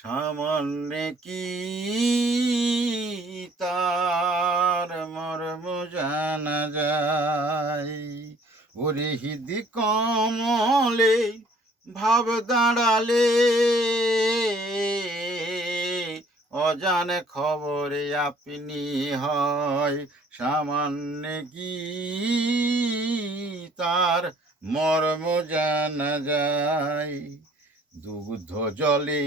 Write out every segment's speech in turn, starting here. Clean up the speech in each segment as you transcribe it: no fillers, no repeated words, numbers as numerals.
সামান্য কি তার মর্ম জানা যায়? ওরে হৃদি কমলে ভাব দাঁড়ালে অজানে খবরে আপনি হয়। সামান্য কি তার মর্ম জানা যায়? দুগ্ধ জলে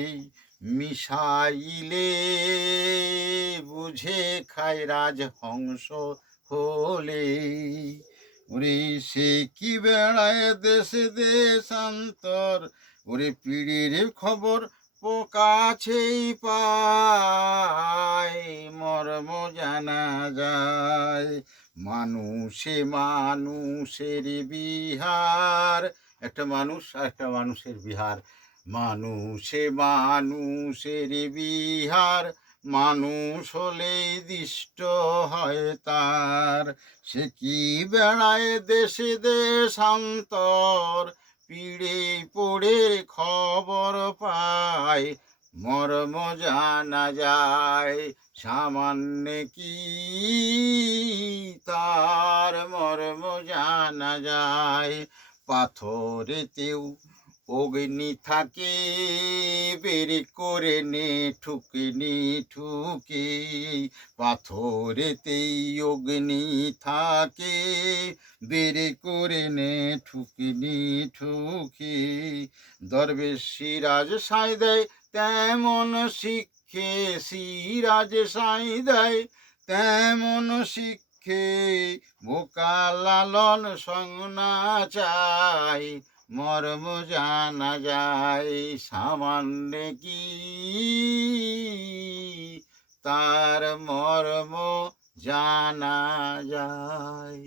মিশাইলে বুঝে খায় রাজহংস হলে। ওরে সে কি বেড়ায় দেশে দেশান্তর, ওরে পীড়ির খবর কাছেই পায়, মর্ম জানা যায়। মানুষে মানুষের বিহার, একটা মানুষ আর একটা মানুষের বিহার। মানুষে মানুষের বিহার, মানুষ হলেই দিষ্ট হয় তার। সে কি বেড়ায় দেশে দেশান্তর, পিড়ে পড়ে খবর পায়, মর্ম জানা যায়। সামান্য কি তার মর্ম জানা যায়? পাথরেতেও অগ্নি থাকে, বের করে নে ঠুকে ঠুকে। পাথরেতেই অগ্নি থাকে, বের করে নে ঠুকে ঠুকে। দরবেশ সিরাজ সাই দেয় তেমন শিক্ষে, সিরাজ সাই দেয় তেমন শিক্ষে। বোকা লালন সংনা চাই, মর্ম জানা যায়। সামান্য কি তার মর্ম জানা যায়?